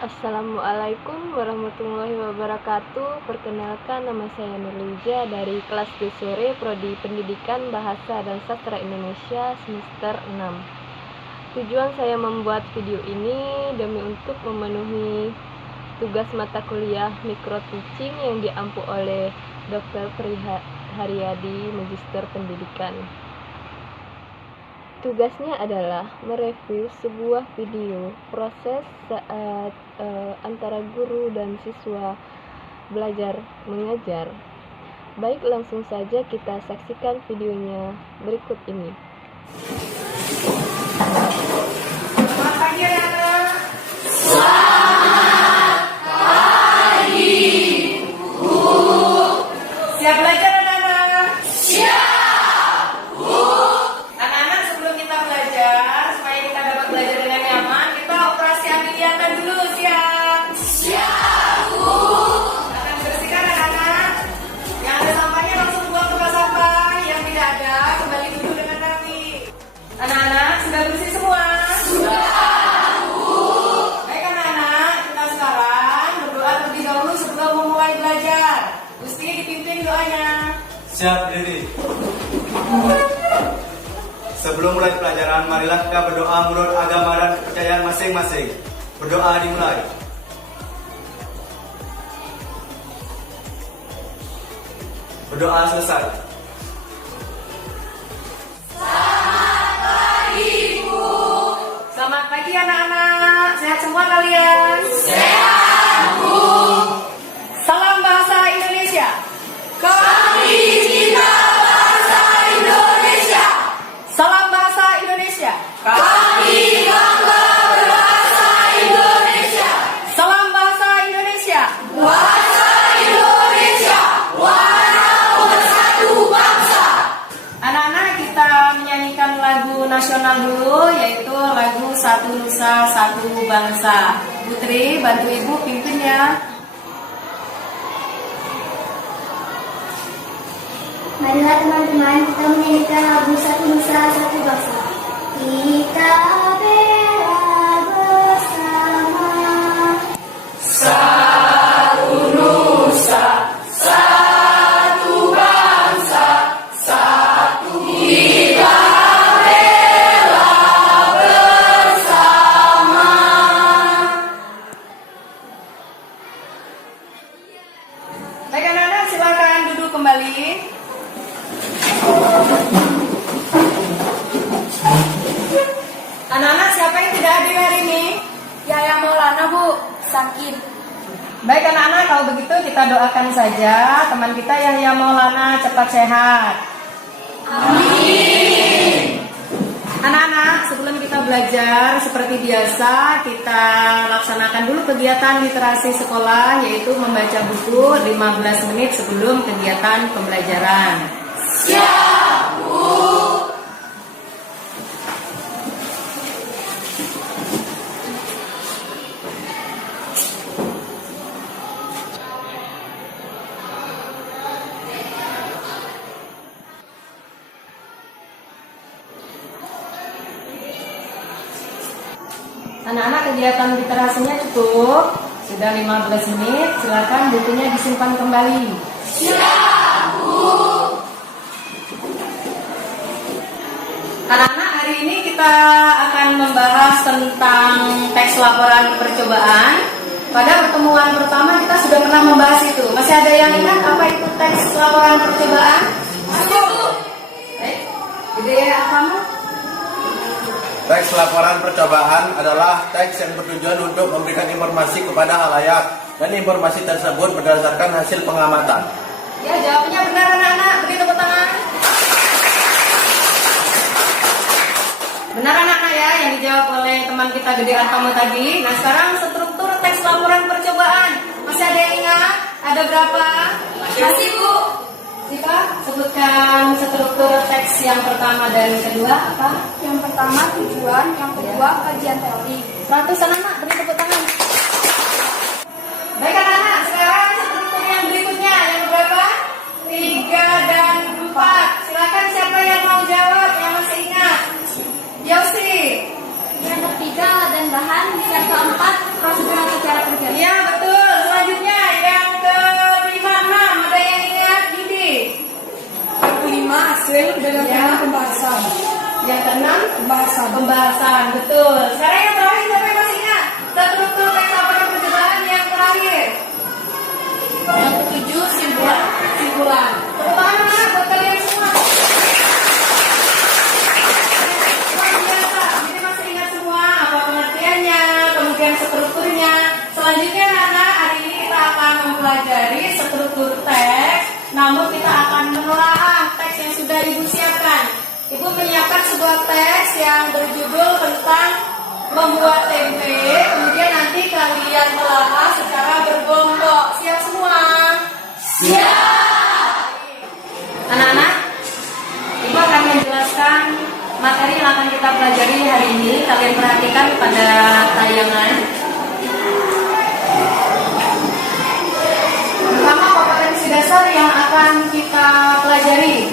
Assalamualaikum warahmatullahi wabarakatuh. Perkenalkan, nama saya Nurliza dari kelas B sore Prodi Pendidikan Bahasa dan Sastra Indonesia semester 6. Tujuan saya membuat video ini demi untuk memenuhi tugas mata kuliah Micro Teaching yang diampu oleh Dr. Pri Haryadi, Magister Pendidikan. Tugasnya adalah mereview sebuah video proses saat antara guru dan siswa belajar mengajar. Baik, langsung saja kita saksikan videonya berikut ini. Selamat pagi anak-anak. Selamat pagi, Bu. Siap belajar anak-anak? Siap, Bu. Anak-anak, sebelum kita belajar, supaya kita dapat belajar dengan nyaman, kita operasi ambil niatan dulu. Siap? Siap, Bu. Akan bersihkan anak-anak. Yang ada sampahnya langsung buang ke tempat sampah. Yang tidak ada, kembali duduk dengan rapi. Anak-anak, sudah bersih semua? Sudah, Bu. Baik anak-anak, kita sekarang berdoa terlebih dahulu sebelum memulai belajar. Gusti dipimpin doanya. Siap, diri. Sebelum mulai pelajaran, marilah kita berdoa menurut agama dan kepercayaan masing-masing. Berdoa dimulai. Berdoa selesai. Selamat pagi anak-anak. Sehat semua kalian? Sehat, Bu. Salam bahasa Indonesia. Kami cinta bahasa Indonesia. Salam bahasa Indonesia. Kami bangga berbahasa Indonesia. Salam bahasa Indonesia. Bahasa Indonesia, warna bersatu bangsa. Anak-anak, kita menyanyikan lagu nasional dulu, yaitu lagu Satu Nusa Satu Bangsa. Putri, bantu ibu pimpin ya. Marilah teman-teman kita menyanyikan lagu Satu Nusa Satu Bangsa. Kita bela bersama. Satu nusa, satu bangsa, satu kita bela bersama. Baik anak-anak, silakan duduk kembali. Anak-anak, siapa yang tidak hadir hari ini? Yaya Maulana, Bu, sakit. Baik anak-anak, kalau begitu kita doakan saja teman kita Yahya Maulana cepat sehat. Amin. Anak-anak, sebelum kita belajar seperti biasa, kita laksanakan dulu kegiatan literasi sekolah, yaitu membaca buku 15 menit sebelum kegiatan pembelajaran. Siap, Bu. Anak-anak, kegiatan literasinya cukup, sudah 15 menit, silakan bukunya disimpan kembali. Siap, Bu. Anak-anak, hari ini kita akan membahas tentang teks laporan percobaan. Pada pertemuan pertama kita sudah pernah membahas itu. Masih ada yang ingat apa itu teks laporan percobaan? Baik, Gede ya kamu? Teks laporan percobaan adalah teks yang bertujuan untuk memberikan informasi kepada halayak dan informasi tersebut berdasarkan hasil pengamatan. Ya, jawabnya benar anak-anak. Beri tepuk tangan. Benar anak-anak ya, yang dijawab oleh teman kita gedean kamu tadi. Nah, sekarang struktur teks laporan percobaan. Masih ada yang ingat? Ada berapa? Masih, Bu. Siapa? Sebutkan struktur teks yang pertama dan kedua apa? Yang pertama tujuan, yang kedua kajian teori. 100 anak-anak, beri tepuk tangan. Baik anak-anak, sekarang struktur yang berikutnya. Yang berapa? 3 dan 4. Silakan siapa yang mau jawab, yang masih ingat? Yosi. Yang ketiga dan bahan, yang keempat prosedural secara Yang keenam, pembahasan. Betul. Sekarang yang terakhir, siapa yang masih ingat? Struktur teks laporan percobaan yang terakhir. Yang ketujuh, simpulan. Tepuk tangan anak buat kalian semua. Luar biasa. Jadi masih ingat semua apa pengertiannya, kemudian strukturnya. Selanjutnya anak, hari ini kita akan mempelajari struktur teks. Namun kita akan menelaah teks yang sudah Ibu siapkan. Ibu menyiapkan sebuah teks yang berjudul tentang membuat tempe. Kemudian nanti kalian telaah secara berkelompok. Siap semua? Siap. Anak-anak, Ibu akan menjelaskan materi yang akan kita pelajari hari ini. Kalian perhatikan pada tayangan. Pertama, kompetensi dasar yang akan kita pelajari.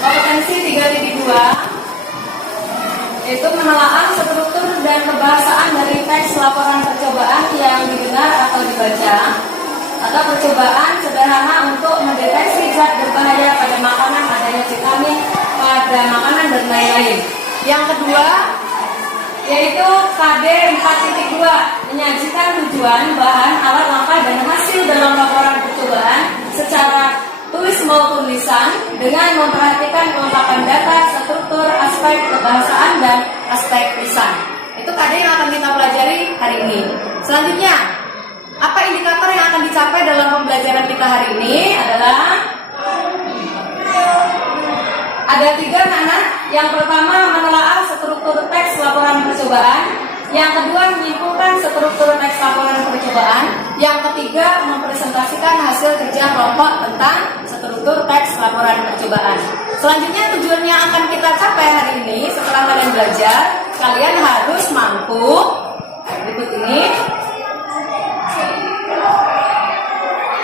Kompetensi 3.2 itu menelaah struktur dan kebahasaan dari teks laporan percobaan yang didengar atau dibaca, atau percobaan sederhana untuk mendeteksi zat berbahaya pada makanan, adanya vitamin pada makanan dan lain-lain. Yang kedua yaitu KD 4.2, menyajikan tujuan, bahan, alat langkah dan hasil dalam laporan percobaan secara tulis maupun lisan dengan memperhatikan kelengkapan data, struktur, aspek kebahasaan dan aspek lisan. Itu KD yang akan kita pelajari hari ini. Selanjutnya, apa indikator yang akan dicapai dalam pembelajaran kita hari ini adalah ada 3 anak. Yang pertama, menelaah struktur teks laporan percobaan. Yang kedua, menyimpulkan struktur teks laporan percobaan. Yang ketiga, mempresentasikan hasil kerja kelompok tentang struktur teks laporan percobaan. Selanjutnya, tujuan yang akan kita capai hari ini setelah kalian belajar, kalian harus mampu berikut ini.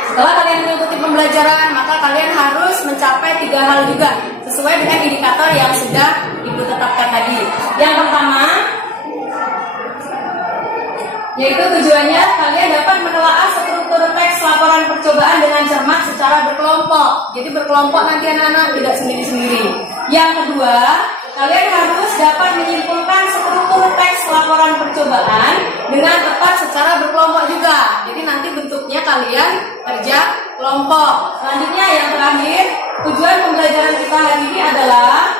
Setelah kalian mengikuti pembelajaran, maka kalian harus mencapai 3 hal juga sesuai dengan indikator yang sudah Ibu tetapkan tadi. Yang pertama, yaitu tujuannya kalian dapat menelaah struktur teks laporan percobaan dengan cermat secara berkelompok. Jadi berkelompok nanti anak-anak, tidak sendiri-sendiri. Yang kedua, kalian harus dapat menyimpulkan struktur teks laporan percobaan dengan tepat secara berkelompok juga. Jadi nanti bentuknya kalian kerja kelompok. Selanjutnya yang terakhir, tujuan pembelajaran kita hari ini adalah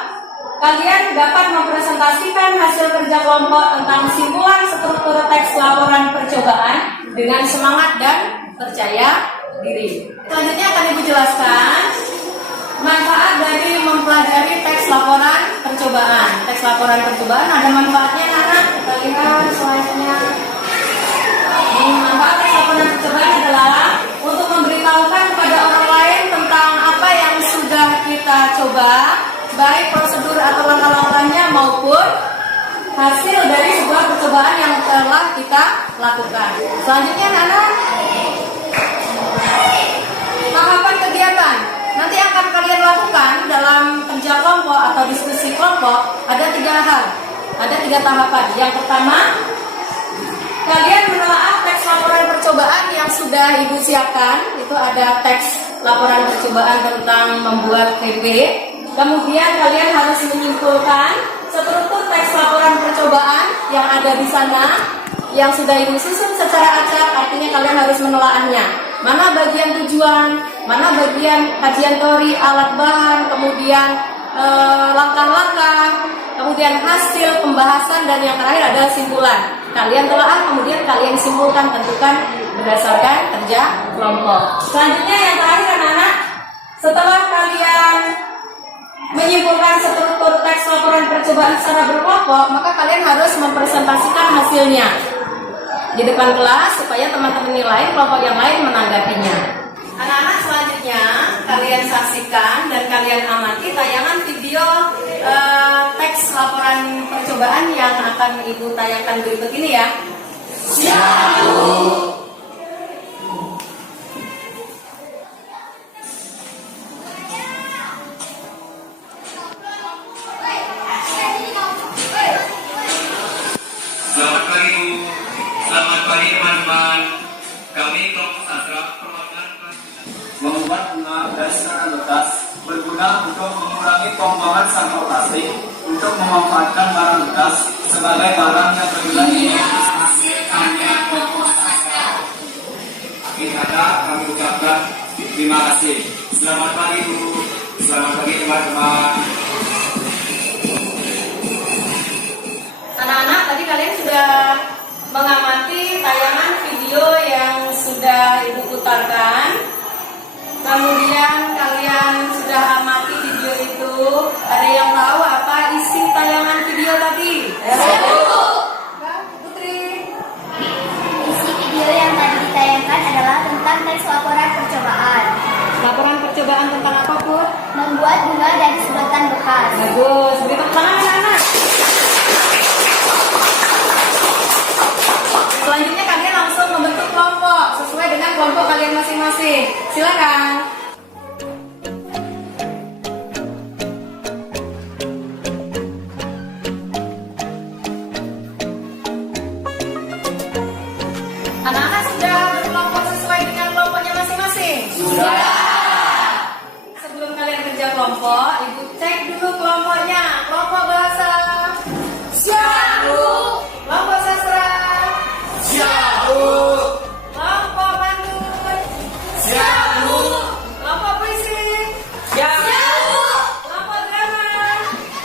kalian dapat mempresentasikan hasil kerja kelompok tentang simpulan struktur teks laporan percobaan dengan semangat dan percaya diri. Selanjutnya akan Ibu jelaskan manfaat dari mempelajari teks laporan percobaan. Teks laporan percobaan ada manfaatnya, anak. Kita lihat slide-nya. Manfaat teks laporan percobaan adalah untuk memberitahukan kepada orang lain tentang apa yang sudah kita coba, baik prosedur atau langkah-langkahnya maupun hasil dari sebuah percobaan yang telah kita lakukan. Selanjutnya, anak, tahapan kegiatan nanti akan kalian lakukan dalam kerja kelompok atau diskusi kelompok. Ada 3 hal, ada 3 tahapan. Yang pertama, kalian menelaah teks laporan percobaan yang sudah Ibu siapkan. Itu ada teks laporan percobaan tentang membuat TP. Kemudian kalian harus menyimpulkan struktur teks laporan percobaan yang ada di sana, yang sudah Ibu susun secara acak. Artinya kalian harus menelaahnya. Mana bagian tujuan, mana bagian kajian teori, alat bahan, kemudian langkah-langkah, kemudian hasil pembahasan, dan yang terakhir adalah simpulan. Kalian telaah, kemudian kalian simpulkan, tentukan berdasarkan kerja kelompok. Selanjutnya yang terakhir, anak-anak, setelah kalian menyimpulkan struktur teks laporan percobaan secara berkelompok, maka kalian harus mempresentasikan hasilnya di depan kelas supaya teman-teman yang lain, kelompok yang lain menanggapinya. Anak-anak, selanjutnya kalian saksikan dan kalian amati tayangan video teks laporan percobaan yang akan Ibu tayangkan berikut ini ya. Siap, Bu. Selamat pagi, Bu. Selamat pagi, teman-teman. Kami kelompok sastra perwakilan membuat bunga dari senapan bekas berguna untuk mengurangi pembuangan sampah plastik untuk sebagai barang yang bernilai hanya pokok sastra. Akhir kata kami ucapkan terima kasih. Selamat pagi Bu, selamat pagi teman-teman. Anak-anak, tadi kalian sudah mengamati tayangan video yang sudah Ibu putarkan. Kemudian kalian sudah amati video itu. Ada yang tahu apa isi tayangan video tadi? Putri. Isi video yang tadi ditayangkan adalah tentang teks laporan percobaan. Laporan percobaan tentang apa, Put? Membuat bunga dari sedotan bekas. Bagus. Beri tepuk tangan anak-anak. Selanjutnya kalian langsung membentuk kelompok sesuai dengan kelompok kalian masing-masing. Silakan. Anak-anak sudah berkelompok sesuai dengan kelompoknya masing-masing? Sudah. Sebelum kalian kerja kelompok, Ibu cek dulu kelompoknya. Kelompok bahasa. Siap, Bu. Kelompok sastra. Siap, Bu. Kelompok pantun. Siap, Bu. Kelompok puisi. Siap. Kelompok drama.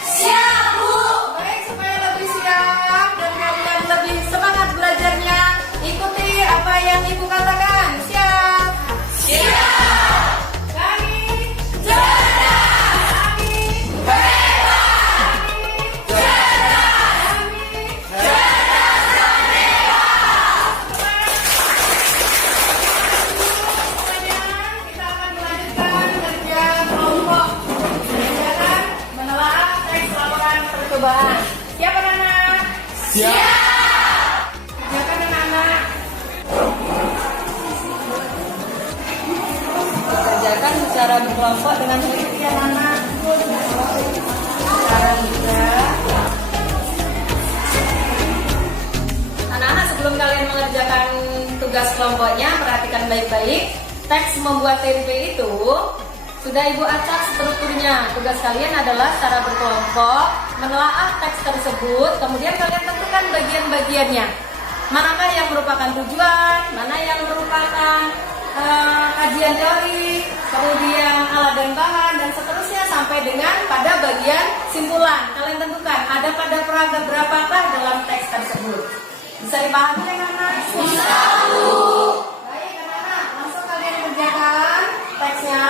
Siap, Bu. Baik, supaya lebih siap dan kalian lebih semangat belajarnya, ikuti apa yang Ibu katakan. Siap. Siap. Kami Cerdas. kami Hebat. kami Cerdas dan hebat. kita akan melanjutkan kerja kelompok. Kegiatan menelaah teks laporan percobaan. Siap anak-anak? Siap. Kerjakan anak-anak. Kerjakan secara berkelompok dengan teliti anak-anak. Sekarang juga. Anak-anak, sebelum kalian mengerjakan tugas kelompoknya, perhatikan baik-baik. Teks membuat tempe itu sudah Ibu acak strukturnya. Tugas kalian adalah secara berkelompok menelaah teks tersebut, kemudian kalian tentukan bagian-bagiannya. Manakah yang merupakan tujuan, mana yang merupakan kajian teori, kemudian alat dan bahan, dan seterusnya sampai dengan pada bagian simpulan. Kalian tentukan ada pada paragraf berapakah dalam teks tersebut. Bisa dipahami ya anak-anak? Bisa, Bu. Baik anak-anak, langsung kalian kerjakan teksnya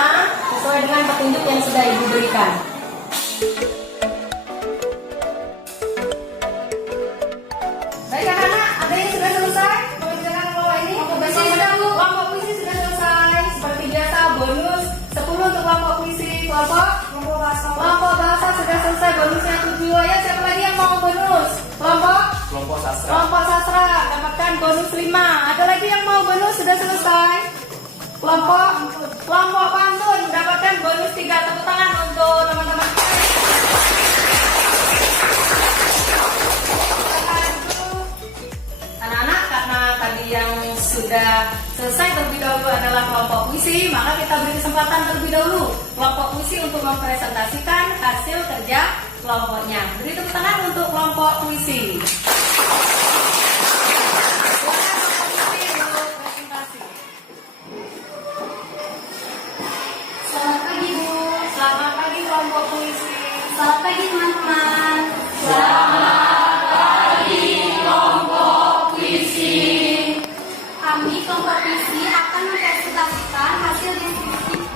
sesuai dengan petunjuk yang sudah Ibu berikan. Baik anak-anak, ada yang sudah selesai mengerjakan kelompok ini? puisi sudah, Bu. Kelompok puisi sudah selesai. Seperti biasa, bonus 10 untuk kelompok puisi. Kelompok bahasa sudah selesai, bonusnya 7. Ya, siapa lagi yang mau bonus? Kelompok sastra dapatkan bonus 5. Ada lagi yang mau bonus? Sudah selesai. Kelompok pantun mendapatkan bonus 3. Tepuk tangan untuk teman-teman. Anak-anak, karena tadi yang sudah selesai terlebih dahulu adalah kelompok puisi, maka kita beri kesempatan terlebih dahulu kelompok puisi untuk mempresentasikan hasil kerja kelompoknya. Beri tepuk tangan untuk kelompok puisi. Selamat pagi, Bu. Selamat pagi kelompok puisi. Selamat pagi, teman-teman. Kami kelompok puisi akan mempresentasikan hasil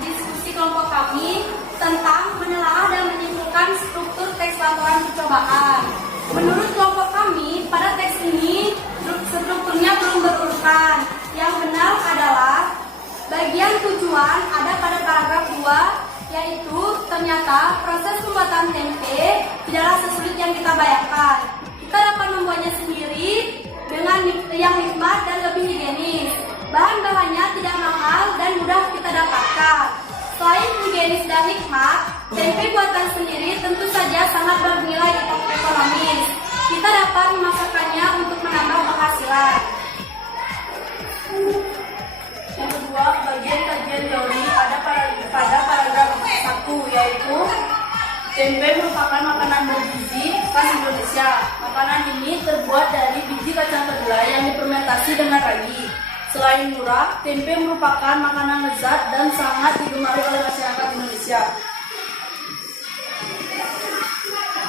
diskusi kelompok kami tentang menelaah dan menyimpulkan struktur teks laporan percobaan. Menurut kelompok kami, pada teks ini strukturnya belum berurutan. Yang benar adalah bagian tujuan ada pada paragraf 2, yaitu ternyata proses pembuatan tempe tidaklah sesulit yang kita bayangkan. Kita dapat membuatnya sendiri dengan yang nikmat dan lebih higienis. Bahan-bahannya tidak mahal dan mudah kita dapatkan. Selain higienis dan nikmat, tempe buatan sendiri tentu saja sangat bernilai ekonomis. Kita dapat memasarkannya untuk menambah penghasilan. Yang kedua, bagian kajian teori ada pada paragraf 1, yaitu tempe merupakan makanan bergizi khas Indonesia. Makanan ini terbuat dari biji kacang kedelai yang difermentasi dengan ragi. Selain murah, tempe merupakan makanan lezat dan sangat digemari oleh masyarakat Indonesia.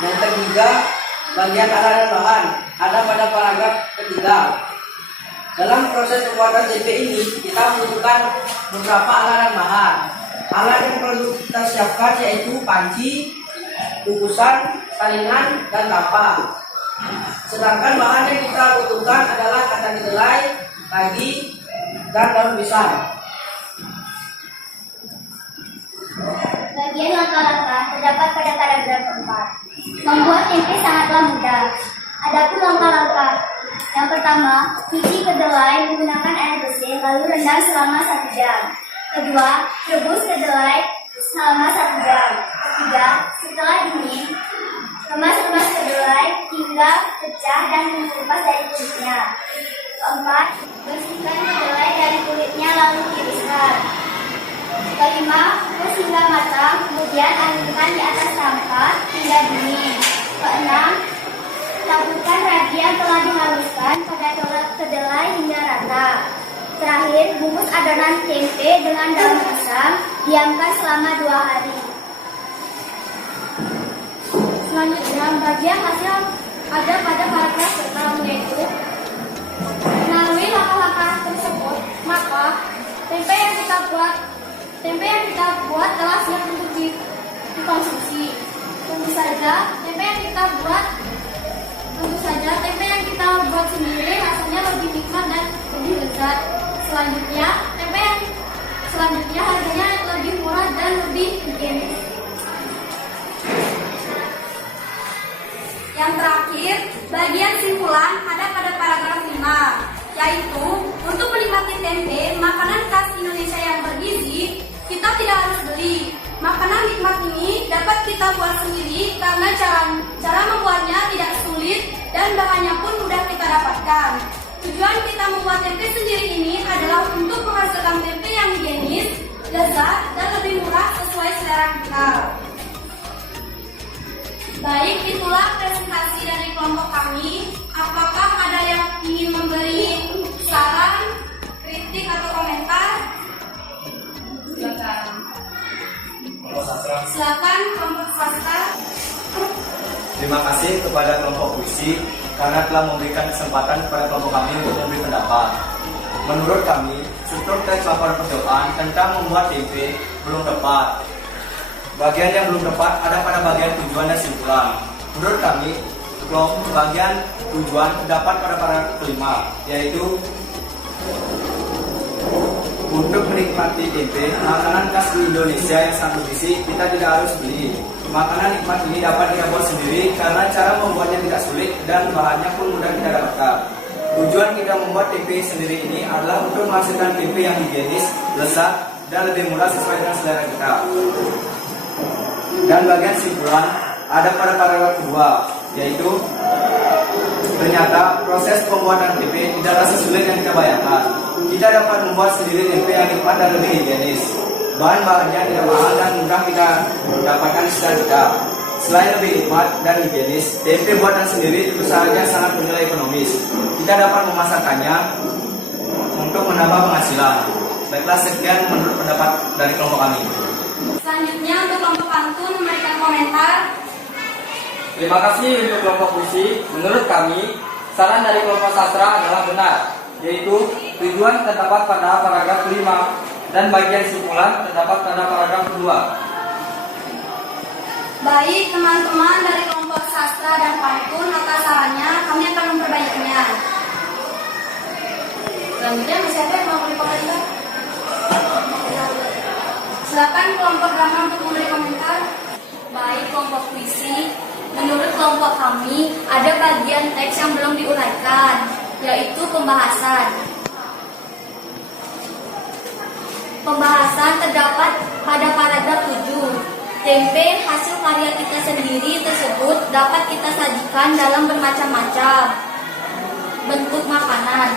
Yang ketiga, bagian alasan bahan ada pada paragraf ketiga. Dalam proses pembuatan tempe ini, kita membutuhkan beberapa alat bahan. Alat yang perlu kita siapkan yaitu panci, kukusan, saringan, dan tapak. Sedangkan bahan yang kita butuhkan adalah kacang kedelai, ragi, dan daun pisang. Bagian langkah-langkah terdapat pada paragraf 4. Membuat tempe sangatlah mudah. Adapun langkah-langkah. Yang pertama, cuci kedelai menggunakan air bersih lalu rendam selama 1 jam. Kedua, rebus kedelai selama 1 jam. Ketiga, setelah dingin, kemas kedelai hingga pecah dan mengupas dari kulitnya. Keempat, bersihkan kedelai dari kulitnya lalu tiriskan. Kelima, kukus hingga matang, kemudian alirkan di atas tangkai hingga dingin. Keenam, taburkan ragi yang telah dihaluskan pada kedelai hingga rata. Terakhir, bungkus adonan tempe dengan daun pisang, diamkan selama 2 hari. Selanjutnya, bagian hasil ada pada paragraf pertama, yaitu melalui langkah-langkah tersebut, maka tempe yang kita buat telah siap untuk dikonsumsi. Tentu saja tempe yang kita buat sendiri rasanya lebih nikmat dan lebih lezat. Selanjutnya harganya lebih murah dan lebih higienis. Yang terakhir, bagian simpulan ada pada paragraf 5, yaitu untuk menikmati tempe, makanan khas Indonesia yang bergizi, kita tidak harus beli. Makanan nikmat ini dapat kita buat sendiri karena cara membuatnya tidak sulit dan bahannya pun mudah kita dapatkan. Tujuan kita membuat tempe sendiri ini adalah untuk menghasilkan tempe yang higienis, lezat, dan lebih murah sesuai selera kita. Baik, itulah presentasi dari kelompok kami. Apakah ada yang ingin memberi saran, kritik, atau komentar? Silakan kelompok sastra. Terima kasih kepada kelompok puisi karena telah memberikan kesempatan kepada kelompok kami untuk memberi pendapat. Menurut kami, struktur teks laporan percobaan tentang membuat tempe belum tepat. Bagian yang belum tepat ada pada bagian tujuan dan simpulan. Menurut kami, bagian tujuan terdapat pada paragraf kelima, yaitu untuk menikmati tempe, makanan khas Indonesia yang sangat bergizi, kita tidak harus beli. Makanan nikmat ini dapat kita buat sendiri karena cara membuatnya tidak sulit dan bahannya pun mudah kita dapatkan. Tujuan kita membuat tempe sendiri ini adalah untuk menghasilkan tempe yang higienis, lezat, dan lebih murah sesuai dengan selera kita. Dan bagian simpulan ada pada paragraf 2, yaitu ternyata proses pembuatan tempe tidaklah sesulit yang kita bayangkan. Kita dapat membuat sendiri tempe yang nikmat dan lebih higienis. Bahan-bahannya tidak mahal dan mudah kita dapatkan secara kita. Selain lebih nikmat dan higienis, tempe buatan sendiri tentu saja sangat bernilai ekonomis. Kita dapat memasarkannya untuk menambah penghasilan. Baiklah, sekian menurut pendapat dari kelompok kami. Selanjutnya untuk kelompok pantun memberikan komentar. Terima kasih untuk kelompok puisi. Menurut kami, saran dari kelompok sastra adalah benar, yaitu tujuan terdapat pada paragraf 5 dan bagian simpulan terdapat pada paragraf 2. Baik teman-teman dari kelompok sastra dan pantun, atas sarannya kami akan memperbaikinya. Selanjutnya masih ada yang mau memberi komentar? Silakan kelompok drama untuk memberi komentar. Baik kelompok puisi, menurut kelompok kami ada bagian teks yang belum diuraikan, yaitu pembahasan. Pembahasan terdapat pada paragraf 7. Tempe hasil karya kita sendiri tersebut dapat kita sajikan dalam bermacam-macam bentuk makanan.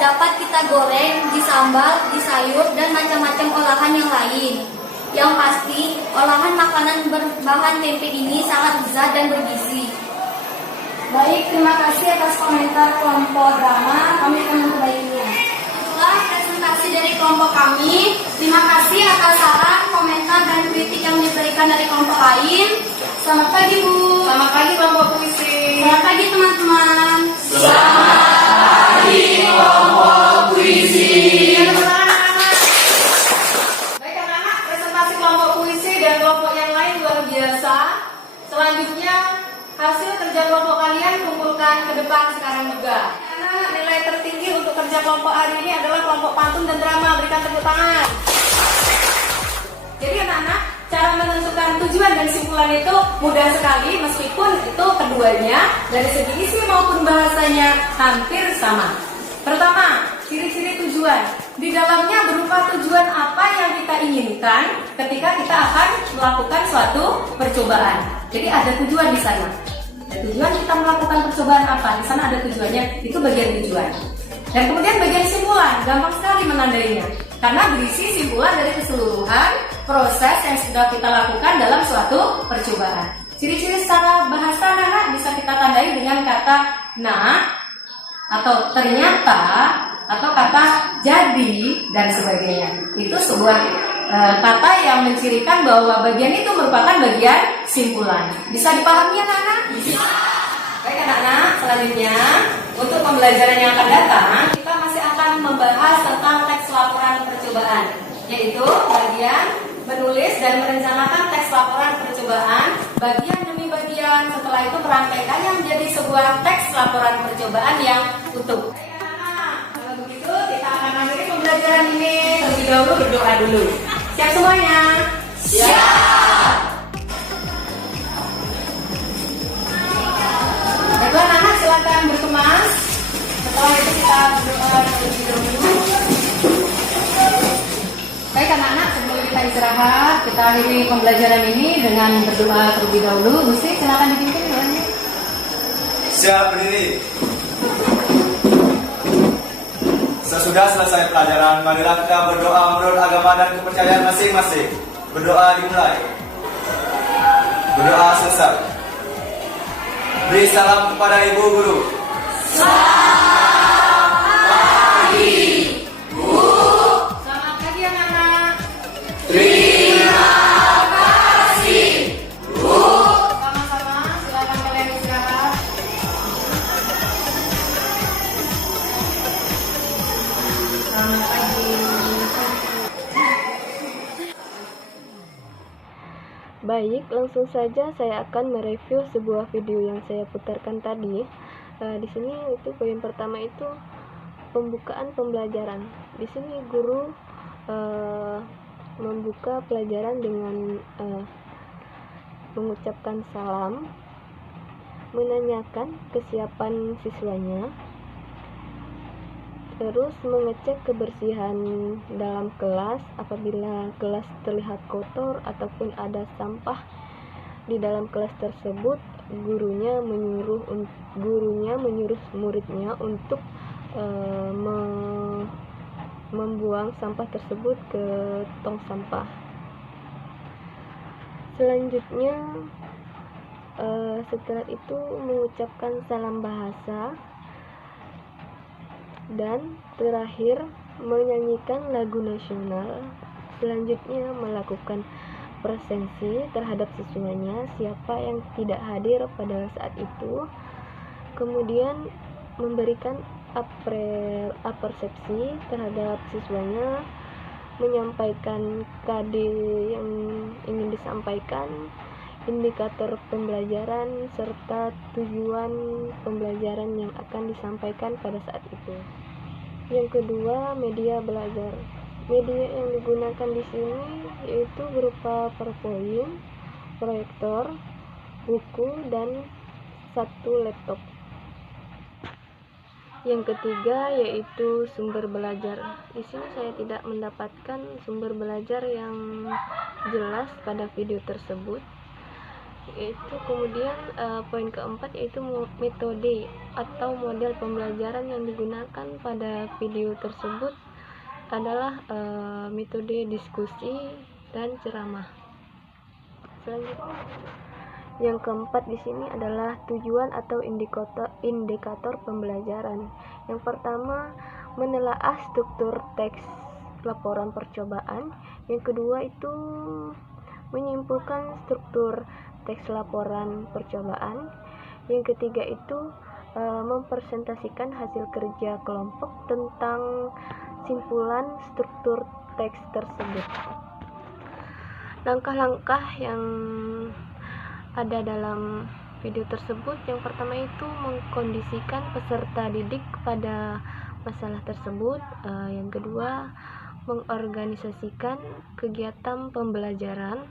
Dapat kita goreng, disambal, disayur, dan macam-macam olahan yang lain. Yang pasti, olahan makanan berbahan tempe ini sangat lezat dan bergizi. terima kasih atas komentar kelompok drama. Kami akan memperbaikinya. Itulah presentasi dari kelompok kami. Terima kasih atas saran, komentar, dan kritik yang diberikan dari kelompok lain. Selamat pagi, Bu. Selamat pagi kelompok puisi. Selamat pagi, teman-teman. Baik anak-anak, presentasi kelompok puisi dan kelompok yang lain luar biasa. Selanjutnya, hasil kerja kelompok kalian kumpulkan ke depan sekarang juga. Karena nilai tertinggi untuk kerja kelompok hari ini adalah kelompok pantun dan drama. Berikan tepuk tangan. Jadi anak-anak, cara menentukan tujuan dan simpulan itu mudah sekali, meskipun itu keduanya dari segi isi maupun bahasanya hampir sama. Pertama, ciri-ciri tujuan. Di dalamnya berupa tujuan apa yang kita inginkan ketika kita akan melakukan suatu percobaan. Jadi ada tujuan di sana. Tujuan kita melakukan percobaan apa? Di sana ada tujuannya, itu bagian tujuan. Dan kemudian bagian simpulan, gampang sekali menandainya. Karena berisi simpulan dari keseluruhan proses yang sudah kita lakukan dalam suatu percobaan. Ciri-ciri secara bahasa anak bisa kita tandai dengan kata nah, atau ternyata, atau kata jadi, dan sebagainya. Itu sebuah kata yang mencirikan bahwa bagian itu merupakan bagian simpulan. Bisa dipahami anak-anak? Bisa. Baik anak-anak, selanjutnya untuk pembelajaran yang akan datang, kita masih akan membahas tentang teks laporan percobaan, yaitu bagian menulis dan merencanakan teks laporan percobaan bagian demi bagian, setelah itu merangkaikannya menjadi sebuah teks laporan percobaan yang utuh. Baik anak-anak, kalau begitu kita akan akhiri pembelajaran ini. Terlebih dahulu berdoa dulu. Siap semuanya? Siap. Baiklah anak-anak, silakan berkemas. Setelah itu kita berdoa terlebih dahulu. Baik anak-anak, sebelum kita istirahat, kita akhiri pembelajaran ini dengan berdoa terlebih dahulu. Gusti, silakan dipimpin doanya. Siap berdiri. Sesudah selesai pelajaran, marilah kita berdoa menurut agama dan kepercayaan masing-masing. Berdoa dimulai. Berdoa selesai. Beri salam kepada Ibu Guru. Selamat pagi anak-anak. Terima kasih, Bu. Sama-sama, silakan kalian istirahat. Selamat pagi. Baik, langsung saja saya akan mereview sebuah video yang saya putarkan tadi. Di sini itu poin pertama itu pembukaan pembelajaran. Di sini guru membuka pelajaran dengan mengucapkan salam, menanyakan kesiapan siswanya, terus mengecek kebersihan dalam kelas. Apabila kelas terlihat kotor ataupun ada sampah di dalam kelas tersebut, gurunya menyuruh muridnya untuk membuang sampah tersebut ke tong sampah. Selanjutnya setelah itu mengucapkan salam bahasa, dan terakhir menyanyikan lagu nasional. Selanjutnya melakukan presensi terhadap siswanya, siapa yang tidak hadir pada saat itu. Kemudian memberikan apersepsi terhadap siswanya, menyampaikan KD yang ingin disampaikan, indikator pembelajaran, serta tujuan pembelajaran yang akan disampaikan pada saat itu. Yang kedua, media belajar. Media yang digunakan di sini yaitu berupa PowerPoint, proyektor, buku, dan satu laptop. Yang ketiga yaitu sumber belajar. Di sini saya tidak mendapatkan sumber belajar yang jelas pada video tersebut. Yaitu kemudian poin keempat yaitu metode atau model pembelajaran yang digunakan pada video tersebut adalah metode diskusi dan ceramah. Selanjutnya Yang keempat di sini adalah tujuan atau indikator pembelajaran. Yang pertama, menelaah struktur teks laporan percobaan. Yang kedua itu menyimpulkan struktur teks laporan percobaan. Yang ketiga itu mempresentasikan hasil kerja kelompok tentang simpulan struktur teks tersebut. Langkah-langkah yang ada dalam video tersebut, yang pertama itu mengkondisikan peserta didik kepada masalah tersebut. Yang kedua, mengorganisasikan kegiatan pembelajaran.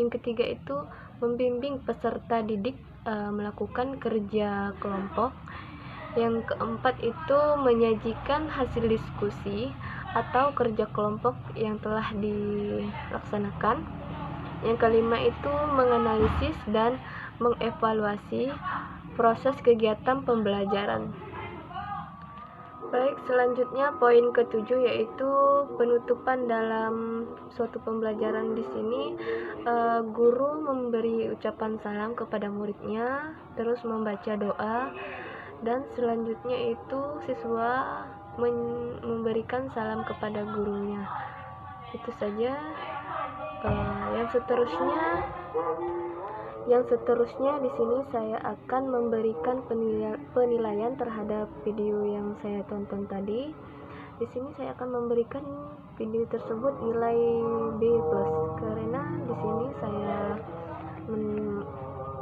Yang ketiga itu membimbing peserta didik melakukan kerja kelompok. Yang keempat itu menyajikan hasil diskusi atau kerja kelompok yang telah dilaksanakan. Yang kelima itu menganalisis dan mengevaluasi proses kegiatan pembelajaran. Baik, selanjutnya poin ketujuh yaitu penutupan dalam suatu pembelajaran. Di sini guru memberi ucapan salam kepada muridnya, terus membaca doa, dan selanjutnya itu siswa memberikan salam kepada gurunya. Itu saja. Yang seterusnya di sini saya akan memberikan penilaian terhadap video yang saya tonton tadi. Di sini saya akan memberikan video tersebut nilai B+ karena di sini saya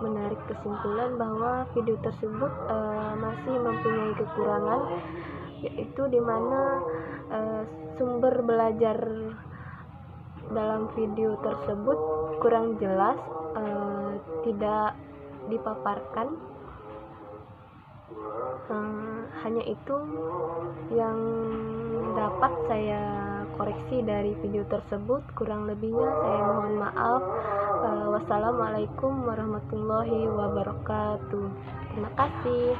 menarik kesimpulan bahwa video tersebut masih mempunyai kekurangan, yaitu dimana sumber belajar dalam video tersebut kurang jelas, tidak dipaparkan. Hanya itu yang dapat saya koreksi dari video tersebut. Kurang lebihnya saya mohon maaf. Wassalamualaikum warahmatullahi wabarakatuh. Terima kasih.